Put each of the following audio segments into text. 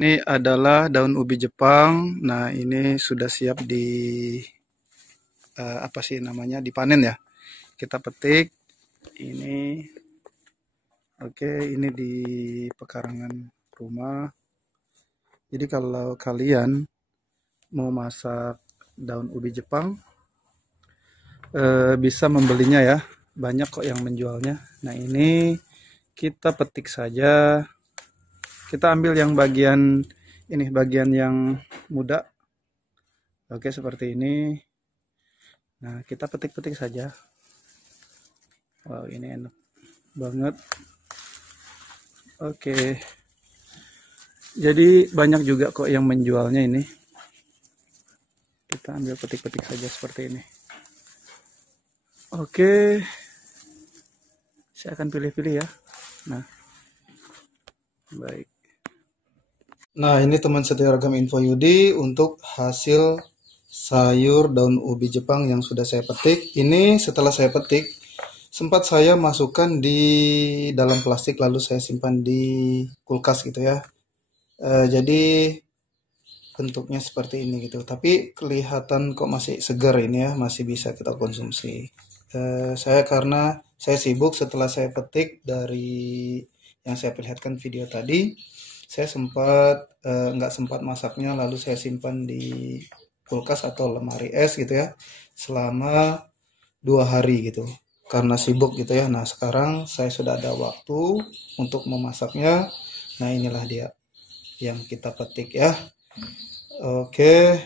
Ini adalah daun ubi Jepang. Nah, ini sudah siap di apa sih namanya? Dipanen ya. Kita petik. Ini oke, ini di pekarangan rumah. Jadi kalau kalian mau masak daun ubi Jepang, bisa membelinya ya. Banyak kok yang menjualnya. Nah, ini kita petik saja. Kita ambil yang bagian ini, bagian yang muda. Oke, seperti ini. Nah, kita petik-petik saja. Wow, ini enak banget. Oke. Jadi banyak juga kok yang menjualnya ini. Kita ambil petik-petik saja seperti ini. Oke. Saya akan pilih-pilih ya. Nah, baik. Nah, ini teman setia ragam info Yudi untuk hasil sayur daun ubi Jepang yang sudah saya petik. Ini setelah saya petik, sempat saya masukkan di dalam plastik lalu saya simpan di kulkas gitu ya. Jadi bentuknya seperti ini gitu. Tapi kelihatan kok masih segar ini ya, masih bisa kita konsumsi. Karena saya sibuk setelah saya petik dari yang saya perlihatkan video tadi, saya nggak sempat masaknya, lalu saya simpan di kulkas atau lemari es gitu ya selama 2 hari gitu karena sibuk gitu ya. Nah, sekarang saya sudah ada waktu untuk memasaknya. Nah, inilah dia yang kita petik ya. Oke,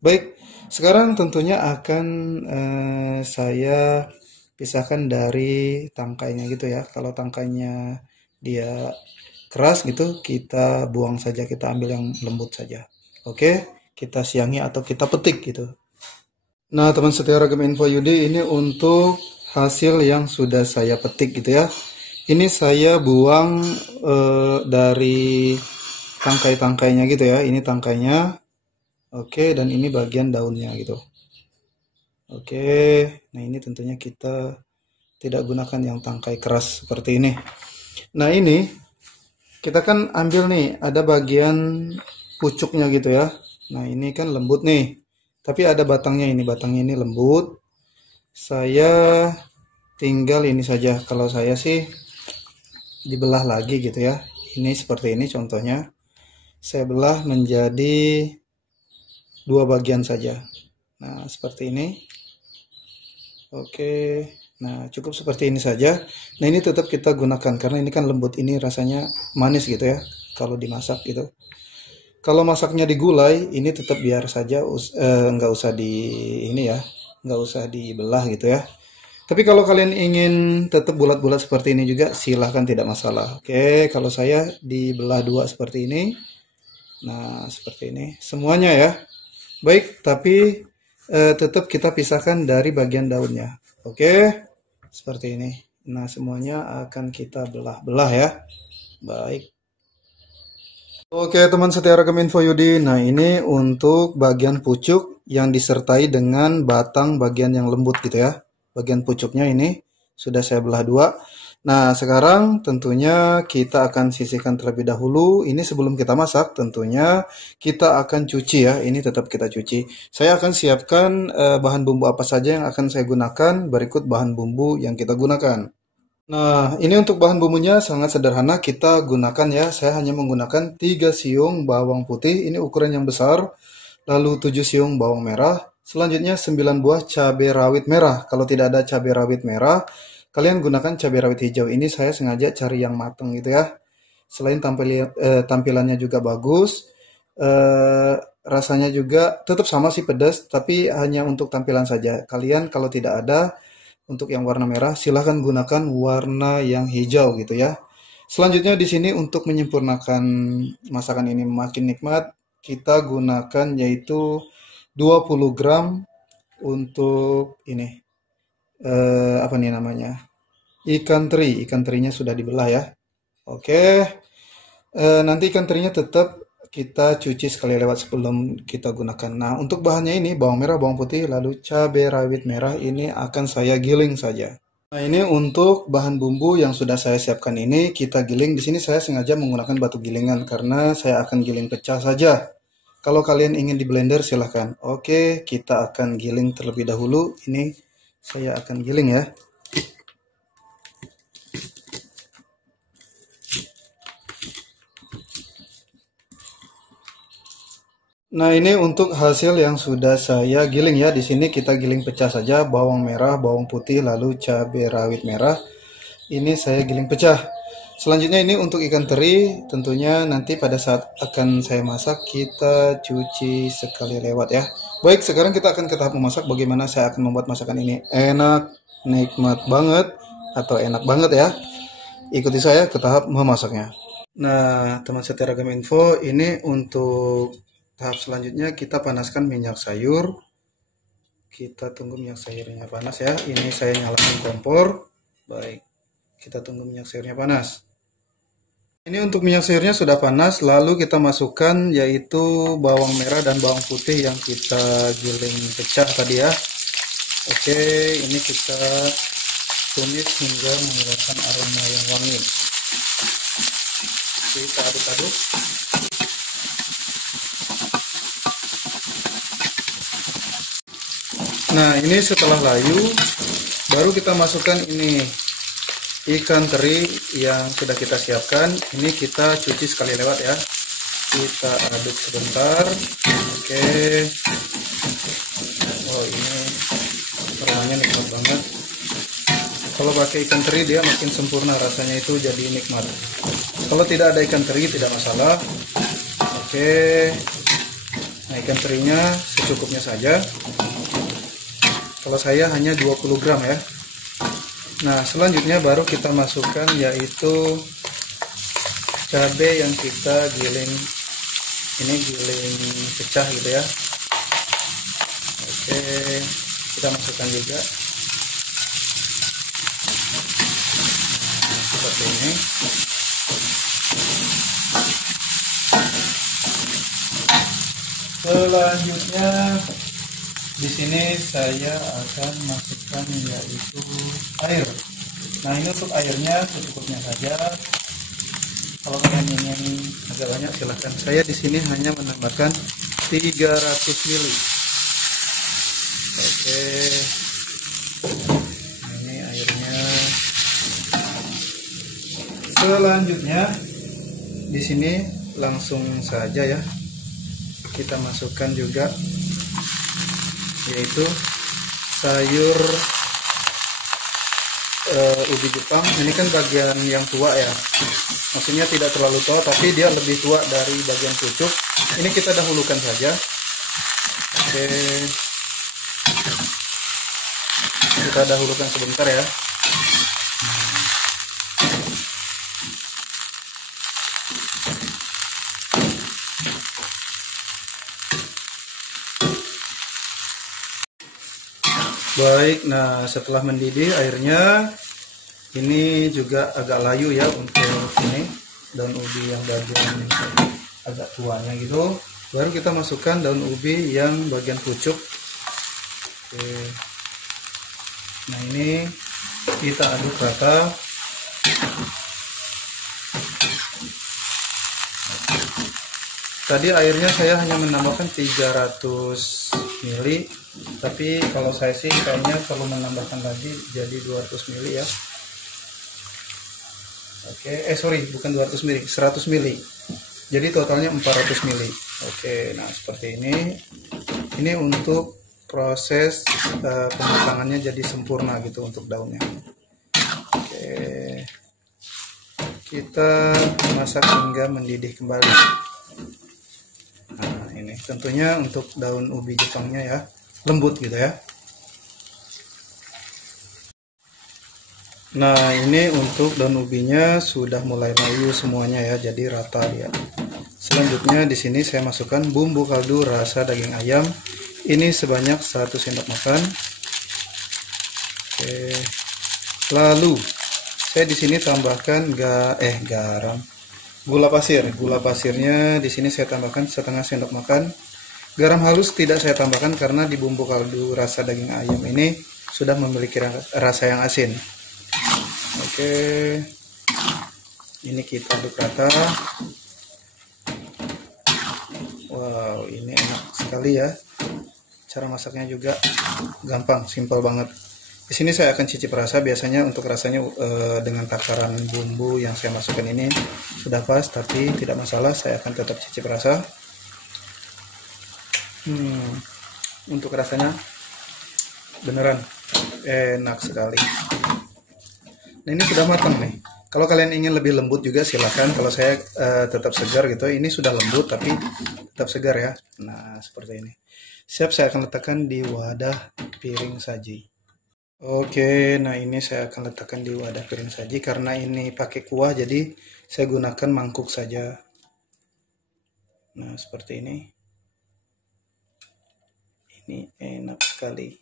baik. Sekarang tentunya akan saya pisahkan dari tangkainya gitu ya. Kalau tangkainya dia keras gitu, kita buang saja, kita ambil yang lembut saja. Oke, kita siangi atau kita petik gitu. Nah, teman setia ragam info Yudi, ini untuk hasil yang sudah saya petik gitu ya. Ini saya buang dari tangkai-tangkainya gitu ya. Ini tangkainya. Oke, dan ini bagian daunnya gitu. Oke, nah ini tentunya kita tidak gunakan yang tangkai keras seperti ini. Nah, ini kita kan ambil nih, ada bagian pucuknya gitu ya. Nah, ini kan lembut nih. Tapi ada batangnya ini lembut. Saya tinggal ini saja. Kalau saya sih dibelah lagi gitu ya. Ini seperti ini contohnya. Saya belah menjadi 2 bagian saja. Nah, seperti ini. Oke. Nah, cukup seperti ini saja. Nah, ini tetap kita gunakan karena ini kan lembut, ini rasanya manis gitu ya kalau dimasak gitu. Kalau masaknya di gulai, ini tetap biar saja, nggak usah di ini ya, nggak usah dibelah gitu ya. Tapi kalau kalian ingin tetap bulat-bulat seperti ini juga, silahkan, tidak masalah. Oke, kalau saya dibelah 2 seperti ini. Nah, seperti ini semuanya ya. Baik, tapi tetap kita pisahkan dari bagian daunnya. Oke, seperti ini. Nah, semuanya akan kita belah-belah ya. Baik. Oke, teman setia ragam info Yudi. Nah, ini untuk bagian pucuk yang disertai dengan batang bagian yang lembut gitu ya. Bagian pucuknya ini sudah saya belah 2. Nah, sekarang tentunya kita akan sisihkan terlebih dahulu. Ini sebelum kita masak, tentunya kita akan cuci ya. Ini tetap kita cuci. Saya akan siapkan bahan bumbu apa saja yang akan saya gunakan. Berikut bahan bumbu yang kita gunakan. Nah, ini untuk bahan bumbunya sangat sederhana, kita gunakan ya. Saya hanya menggunakan 3 siung bawang putih, ini ukuran yang besar. Lalu 7 siung bawang merah. Selanjutnya 9 buah cabai rawit merah. Kalau tidak ada cabai rawit merah, kalian gunakan cabai rawit hijau. Ini saya sengaja cari yang matang gitu ya. Selain tampilannya juga bagus, rasanya juga tetap sama sih pedas, tapi hanya untuk tampilan saja. Kalian kalau tidak ada untuk yang warna merah, silahkan gunakan warna yang hijau gitu ya. Selanjutnya di sini untuk menyempurnakan masakan ini makin nikmat, kita gunakan yaitu 20 gram untuk ini. Apa nih namanya? Ikan teri. Ikan terinya sudah dibelah ya. Oke. Nanti ikan terinya tetap kita cuci sekali lewat sebelum kita gunakan. Nah, untuk bahannya ini bawang merah, bawang putih, lalu cabai rawit merah ini akan saya giling saja. Nah, ini untuk bahan bumbu yang sudah saya siapkan ini kita giling. Di sini saya sengaja menggunakan batu gilingan karena saya akan giling pecah saja. Kalau kalian ingin di blender silahkan. Oke, kita akan giling terlebih dahulu. Ini saya akan giling ya. Nah, ini untuk hasil yang sudah saya giling ya. Di sini kita giling pecah saja bawang merah, bawang putih, lalu cabai rawit merah. Ini saya giling pecah. Selanjutnya ini untuk ikan teri, tentunya nanti pada saat akan saya masak kita cuci sekali lewat ya. Baik, sekarang kita akan ke tahap memasak. Bagaimana saya akan membuat masakan ini enak, nikmat banget, atau enak banget ya. Ikuti saya ke tahap memasaknya. Nah, teman setia Ragam Info, ini untuk tahap selanjutnya kita panaskan minyak sayur. Kita tunggu minyak sayurnya panas ya. Ini saya nyalakan kompor. Baik, kita tunggu minyak sayurnya panas. Ini untuk minyak sayurnya sudah panas, lalu kita masukkan yaitu bawang merah dan bawang putih yang kita giling pecah tadi ya. Oke, ini kita tumis hingga mengeluarkan aroma yang wangi. Kita aduk-aduk. Nah, ini setelah layu, baru kita masukkan ini ikan teri yang sudah kita siapkan. Ini kita cuci sekali lewat ya. Kita aduk sebentar. Oke. Oh, ini aromanya nikmat banget. Kalau pakai ikan teri dia makin sempurna rasanya, itu jadi nikmat. Kalau tidak ada ikan teri tidak masalah. Oke. Nah, ikan terinya secukupnya saja. Kalau saya hanya 20 gram ya. Nah, selanjutnya baru kita masukkan yaitu cabai yang kita giling. Ini giling pecah gitu ya. Oke, kita masukkan juga. Nah, seperti ini. Selanjutnya di sini saya akan masukkan yaitu air. Nah, ini untuk airnya secukupnya saja. Kalau kalian ingin agak banyak silahkan. Saya di sini hanya menambahkan 300 ml. Oke. Nah, ini airnya. Selanjutnya di sini langsung saja ya. Kita masukkan juga yaitu sayur ubi Jepang. Ini kan bagian yang tua ya, maksudnya tidak terlalu tua tapi dia lebih tua dari bagian pucuk. Ini kita dahulukan saja. Oke, kita dahulukan sebentar ya. Baik, nah setelah mendidih airnya, ini juga agak layu ya untuk ini daun ubi yang bagian agak tuanya gitu. Baru kita masukkan daun ubi yang bagian pucuk. Oke. Nah, ini kita aduk rata. Tadi airnya saya hanya menambahkan 300 ml, tapi kalau saya sih kayaknya perlu menambahkan lagi jadi 200 ml ya. Oke, sorry, bukan 200 ml, 100 ml. Jadi totalnya 400 ml. Oke, nah seperti ini. Ini untuk proses pematangannya jadi sempurna gitu untuk daunnya. Oke. Kita masak hingga mendidih kembali. Nah, ini tentunya untuk daun ubi Jepangnya ya, lembut gitu ya. Nah, ini untuk daun ubinya sudah mulai layu semuanya ya, jadi rata ya. Selanjutnya di sini saya masukkan bumbu kaldu rasa daging ayam. Ini sebanyak 1 sendok makan. Oke. Lalu saya di sini tambahkan garam. Gula pasir. Gula pasirnya di sini saya tambahkan setengah sendok makan. Garam halus tidak saya tambahkan karena di bumbu kaldu rasa daging ayam ini sudah memiliki rasa yang asin. Oke, ini kita aduk rata. Wow, ini enak sekali ya. Cara masaknya juga gampang, simpel banget. Di sini saya akan cicip rasa. Biasanya untuk rasanya dengan takaran bumbu yang saya masukkan ini sudah pas, tapi tidak masalah, saya akan tetap cicip rasa. Untuk rasanya beneran enak sekali. Nah, ini sudah matang nih. Kalau kalian ingin lebih lembut juga silahkan. Kalau saya tetap segar gitu. Ini sudah lembut tapi tetap segar ya. Nah, seperti ini. Siap, saya akan letakkan di wadah piring saji. Oke, nah ini saya akan letakkan di wadah piring saji. Karena ini pakai kuah, jadi saya gunakan mangkuk saja. Nah, seperti ini. Ini enak sekali.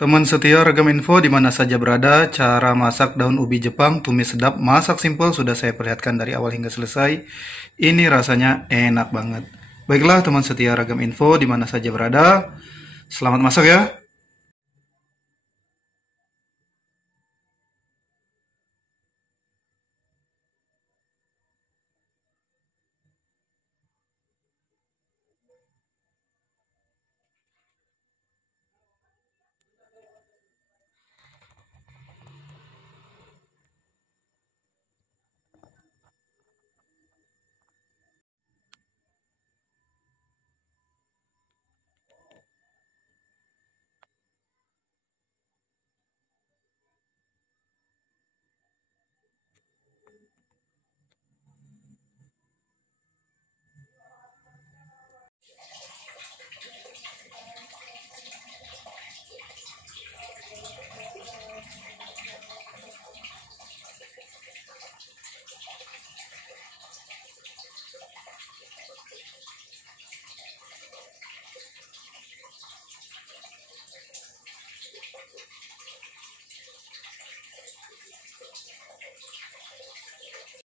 Teman setia Ragam Info di mana saja berada, cara masak daun ubi Jepang tumis sedap, masak simpel sudah saya perlihatkan dari awal hingga selesai. Ini rasanya enak banget. Baiklah teman setia Ragam Info di mana saja berada, selamat masak ya.